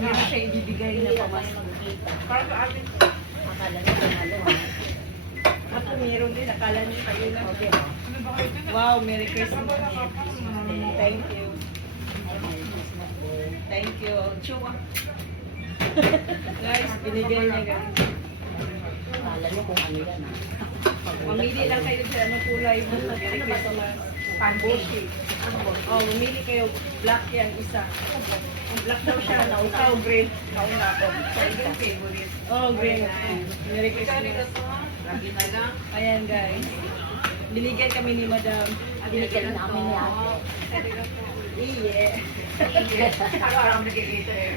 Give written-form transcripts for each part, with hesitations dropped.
meron siya ibibigay na pamasko. Para sa amin. Akala niya panalo ha. Ako meron din, akala niyo kayo lang. Okay ba? Ano ba kayo dito? Wow, Merry Christmas. Ay, Thank you. Ay, Merry Christmas po. Thank you. Chua. Guys, binigay niya guys. Akala niyo kung ano yan ha. Mamili lang kayo sa anong kulay mo. Merry Christmas. Pambushi. Oh, mamili kayo. Black yan, isa. Ang black daw siya. Ikaw, green. Kauna ako. favorite. Oh, green. Merry Christmas. Lagi na lang. Ayan guys. Binigyan kami ni Madam. Binigyan namin ni ate. Iye. Araw-araw nagkikita eh.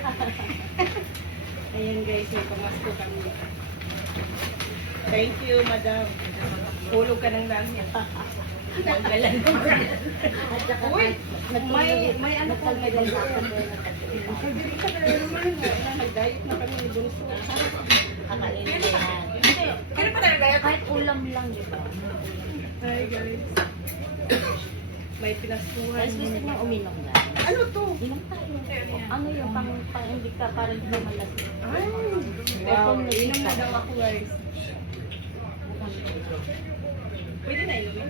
Ayan guys, may pamasko kami. Thank you, Madam. Hulog ka ng langit. Galan mo. At saka Uy, may ano po, may nagkalagay bunso. sa akin doon nagkalagay. Hindi ka na naman. Nag-diet na kami ni Bunso. Kakainin ko yan. Kaya pa tayo kaya? Kahit ulam lang, di ba? Hi guys. May pinaskuhan. Guys, gusto niyo uminom na. Ano to? Inom tayo. Ano yung pang hindi ka parang hindi naman lasing. Ay, wow. Inom na daw ako guys. Pwede na inumin?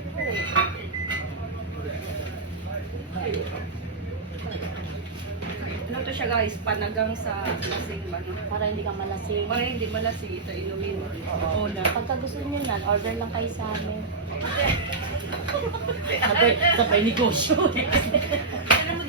Ano to siya guys? Panagang sa lasing ba? No? Para hindi ka malasing. Para hindi malasing, ito inumin. Oo na. Pagka gusto niyo yan, order lang kayo sa amin. Sabay negosyo. Ano mo